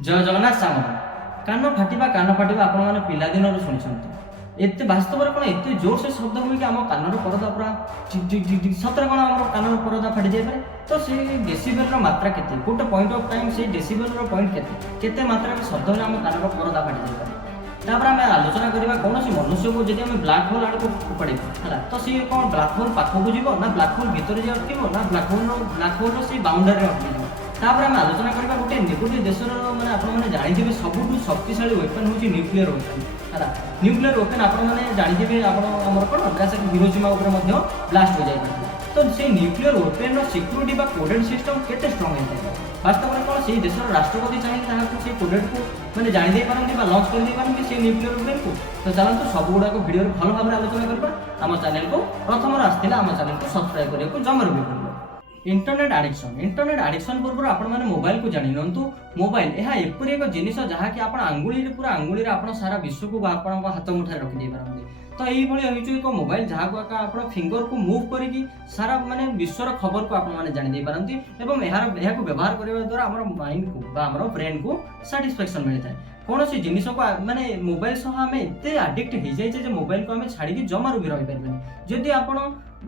जय जगन्नाथ सामना कान फाटिबा आपण मैंने पिलादिन शुणी एत बास्तव कौन एत जोर से शब्द हुए कि आम कानर परदा पूरा टिक टिक टिक टिक सतरे कौन आम कानर परदा फाटी जाए तो से डेसिबेल मात्रा केते गोटे पॉइंट ऑफ टाइम से डेसिबेल पॉइंट केते मात्रा शब्द होले आम कानर परदा फाटी जाए तापर आम आलोचना करवा कौन मनुष्य को जब ब्लाक होल आड़ को फोपाड़ा तो सी कौन ब्लाक होल पाखक जीव ना ब्लाक होल भितर जा अटक ना ब्लाक होल से बाउंडरी अटक तापर आम आलोचना करवा गोटे देशर मैंने आपने जानते सबुठ शक्तिशाली वेपन हूँ न्यूक्लियर वेपन है न्यूक्लियर वेपन आपने जानते आमर कौन हिरोशिमा ब्लास्ट हो जाए तो से nuclear weapon security coded system केते स्ट्रांग होता है वास्तव में कौन से देशर राष्ट्रपति चाहिए से कोडेड को मैंने जानी पारती लंच कर पारती से न्यूक्लियर वेपन को तो चलते सब गुड़ाक भिडियो भल भाव आलोचना करवा आम चैनल को प्रथम आसाला आम चैनल को सब्सक्राइब करने को जमार भी पड़ो। इंटरनेट आडिक्शन पूर्व आपण मैंने मोबाइल को जानी नियंतु मोबाइल यह एपरी एक जिनिस जहाँकि आप आंगुली पूरा आंगुली आप सारा विश्व को आपण हाथ मुठार रखिदे पारती तो यही एक मोबाइल जहाँ को आप फिंगर को मूव करके सारा माने विश्वर खबर को आपने जानी पारती एवं यह व्यवहार करने द्वारा आम माइंड को आम ब्रेन को साटिस्फैक्शन मिलता है कौन सी जिनिस को माने मोबाइल सह आम एत आडिक्ट हो जाए मोबाइल को आम छाड़ी जमारू भी रही पारे जदि आप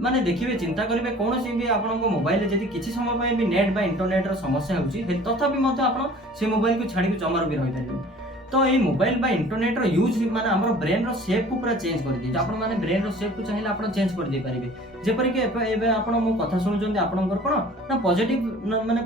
माने देखिए चिंता करेंगे कौन सी भी आप मोबाइल जब किसी समय भी नेट बा इंटरनेट समस्या होती तथापि आप से मोबाइल को छाड़ी जमारू भी रही पारे तो ये मोबाइल बा इंटरनेट रो यूज माने हमर ब्रेन रो शेप को पूरा चेंज कर दी आपण माने ब्रेन रो शेप को चाहिए आपण चेंज कर दे पारिबे जेपरि के एबे आपण मो कथा सुनुचंदी आपनकर कोन ना पॉजिटिव माने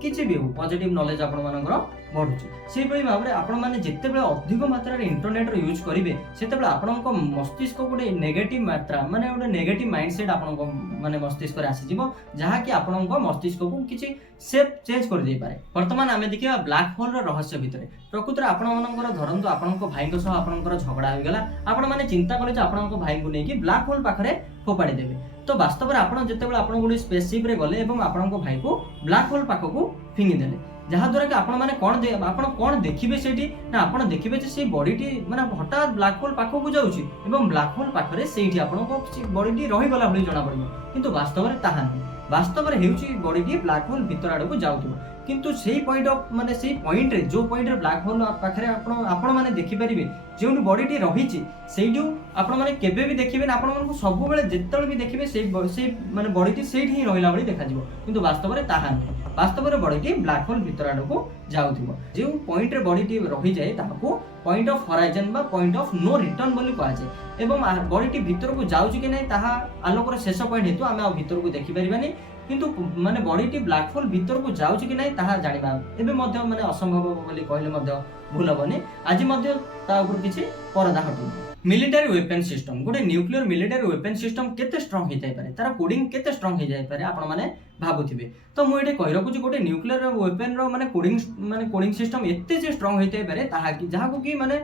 किछि भी हो पॉजिटिव नॉलेज आपण मानकर बढ़ुची से बळी भाबरे आपण माने जत्ते बेले अधिक मात्रा रे इंटरनेट रो यूज करिवे सेते बेले आपनक मस्तिष्क गोटे नेगेटिव मात्रा माने गोटे नेगेटिव माइंडसेट आपनक माने मस्तिष्क रे आसी जिवो जहा कि आपनक मस्तिष्क को किछि शेप चेंज कर दे पारे वर्तमान आमे देखिबा ब्लैक होल रो रहस्य भितरे प्रकृति आपण मानकर धरंतु आपनक भाई सह आपनकर झगड़ा हो गला आपण माने चिंता कले जे आपनक भाई को नेकी ब्लैक होल पाखरे फोपाड़ी देबे तो वास्तव में आपण जत्ते आपण गोटे स्पेसशिप रे गले एवं आपनक भाई को ब्लैक होल पाखको फिंगी देले जहाँ द्वारा कि आपण माने कौन देखिबे सेठी ना आपण देखिबे जे से बॉडीटी माने हठात ब्लैक होल पाखको जाउची एवं ब्लैक होल पाखरे सेठी आपनको बॉडीटी रही गला भली जणा पड़िबो किंतु वास्तव में ताहा नहीं वास्तव में हेउची बॉडीटी ब्लैक होल भीतर आड़ को जाउथबो किंतु सेही पॉइंट ऑफ माने सेही पॉइंट रे जो पॉइंट रे ब्लैक होल पाखरे आपण माने देखि परिबे जेउन बॉडीटी रहिची सेइडू आपण माने केबे भी देखिबे ना आपण मानको सब बेले जेतल भी देखिबे से माने बॉडीटी सेठी ही रहिला भली देखा जिवो किंतु वास्तव में ताहा नहीं वास्तव में बॉडीटी ब्लैक होल भीतर आड़ को जाउथबो जे पॉइंट रे बॉडीटी रहि जाए ताको पॉइंट ऑफ हराइजन बा पॉइंट ऑफ नो रिटर्न बोली कहा जाए एवं बॉडीटी भीतर को जाउची कि नहीं ताहा आलोकर शेष पॉइंट हेतु आमे भीतर को देखि परिबानी किंतु माने बॉडीटी ब्लैक होल भीतर को जाउची कि नहीं ताहा जानिबा एबे मध्य माने असंभव बोली कहले मध्य भूल हबनी आज मध्य ता ऊपर किछि परदा हटि मिलिटरी वेपन सिस्टम गोटे न्यूक्लियर मिलिटरी वेपन सिस्टम केते स्ट्रांग हो जाय पारे तार कोडिंग केते स्ट्रांग हो जाय पारे आपण माने भाबुथिबे तो मु एटे कहि रखुची गोटे न्यूक्लियर वेपन रो माने कोडिंग सिस्टम एते जे स्ट्रांग हो जाय पारे ताहा कि जहा को कि माने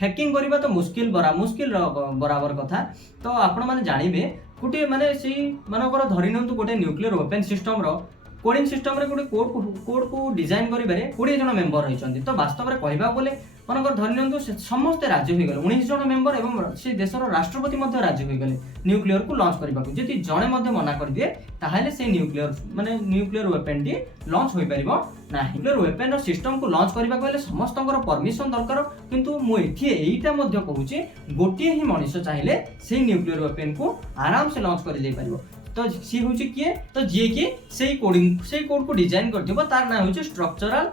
हैकिंग करबा तो मुश्किल बराबर कथा तो आपण माने जानिबे गोटे माने सी मानकर धरि नंतु गोटे न्यूक्लियर वेपन सिस्टम रो कोडिंग सिस्टम रे गोटे कोड को डिजाइन करिबारे 20 जन मेंबर रहिसंती तो वास्तव में कहबा बोले मानकर धरि नंतु समस्त राज्य हो गले 19 जन मेंबर एवं से देशर राष्ट्रपति मध्य राज्य हो गले न्यूक्लियर को लॉन्च करबा को जति जणे मध्य मना कर दिए ताहाले से न्यूक्लियर वेपन टी लॉन्च होई परिबो ना न्यूक्लियर वेपन रो सिस्टम को लॉन्च करबा को समस्तଙ୍କର परमिशन दरकार किंतु मु एथि एईटा मध्य कहूची गोटिए ही मनुष्य चाहिले से न्यूक्लियर वेपन को आराम से लॉन्च कर दे परिबो तो सी होची किए तो जे कि सेही कोड को डिजाइन करथिबो तार नाम होची स्ट्रक्चरल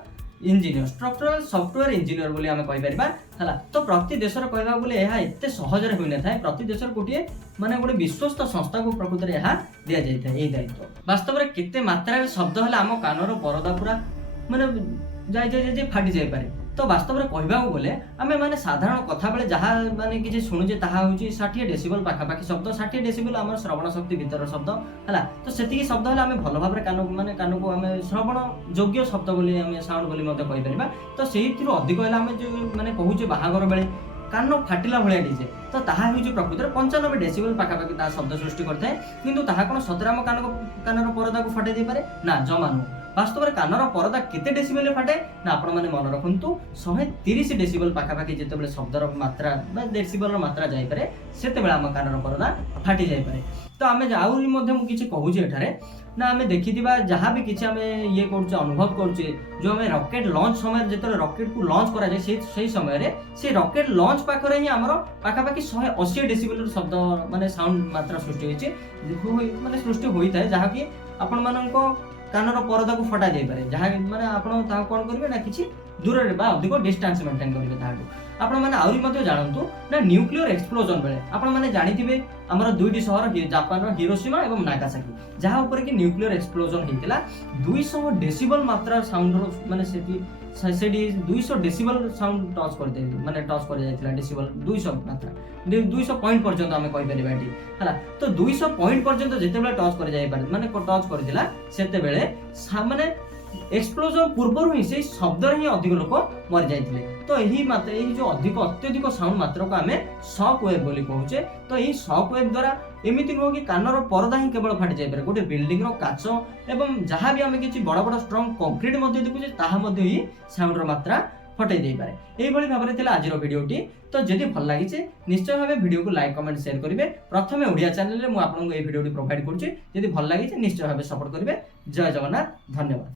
सॉफ्टवेयर इंजीनियर बोली आमे कहि परिबा हला तो प्रति देशर कहबा बोले एहा एते सहज रे होई न थाए प्रति देशर गोटिए माने गोटे विश्वस्त संस्था को प्रकृति रे एहा दिया जाय थाए एई दायित्व वास्तव रे केते मात्रा रे शब्द हला आम कानर परदा पूरा माने जाय फाटी जाय पारे तो वास्तव में कहबा बोले आमे माने साधारण कथा बेले जहा माने किछि सुनुजे ताहा होची 60 डेसिबल पाखापाखि शब्द 60 डेसिबल हमर श्रवण शक्ति भीतर शब्द हला तो सेतिकी शब्द हला आमे भलो भाबरे कान को आमे श्रवण योग्य शब्द बोली आमे साउंड बोली मते कहि परिबा तो सेहिथिरो अधिक हला आमे जो माने कहूचे बाहागर बेले कान फाटिला भलिया डीजे तो ताहा होची प्रकृति रे 95 डेसिबल पाखापाखि ता शब्द सृष्टि करथाय किंतु ताहा कोन सतराम कानर परदा को फाटे दे पारे ना जमानु वास्तव में कानर परदा केते डेसिबल फाटे ना आपण माने मन रखंतु 130 डेसिबल पाखापाखि जेतेबेले शब्दर मात्रा बा डेसिबल मात्रा जाय पारे सेतेबेले हम कानर परदा फाटी जाय पारे तो आमे आउरी मध्ये मु किछि कहूछि एठारे ना आम देखी जहाँ भी किसी आम ये कर अनुभव करुचे जो आम रॉकेट लॉन्च समय जो रॉकेट को लॉन्च करा जाए से समय से रॉकेट लॉन्च पाखरे ही आमर पाखापाखि 180 डेसिबल शब्द माने साउंड मात्रा सृष्टि होती माने सृष्टि होता है जहाँकि आपण मानक कानर परदा को फटा जाई पारे जहाँ माने आपण ता कोन करिवे ना किछि दूर रे बा अधिक डिस्टेंस मेंटेन करिवे ताहाडू आपण माने आउरी मध्ये जानंतु ना न्यूक्लियर एक्सप्लोजन बेले आपण माने जानिथिबे हमर दुईटी शहर जापान रो हिरोशिमा एवं नागासाकी जहाँ ऊपर कि न्यूक्लियर एक्सप्लोजन हेतिला 200 डेसिबल मात्रा साउंड रो माने सेठी 200 डेसिबल साउंड टच कर दे माने टच कर जायतिला डेसिबल 200 मात्रा 200 पॉइंट पर्यंत आमे कहि परिबा एठी हला तो 200 पॉइंट पर्यंत जेते बेले टच कर जाय पारे माने टच कर दिला सेते बेले माने एक्सप्लोजन पूर्व ही से शब्द ही अधिक लोक मर जाते तो यही मात्रा यही जो अधिक अत्यधिक साउंड मात्रा को आम शॉक वेव बोली कहूचे तो यही शॉक वेव द्वारा एमती नुह कि कानर परदा ही केवल फाटी जाए गोटे बिल्डिंग रो काच एवं जहाँ भी आम किसी बड़ बड़ स्ट्रंग कंक्रीट देखुचे ताहा ही साउंड मात्रा फटई दे पारे यही भाव में आज भिडियोटी तो जदि भल लगी निश्चय भाव भिडियो को लाइक कमेंट शेयर करेंगे प्रथम ओडिया चैनल में मुझे आपको ये भिडियोटी प्रोवाइड करुँची जदि भल लगी निश्चय भाव सपोर्ट करेंगे जय जगन्नाथ धन्यवाद।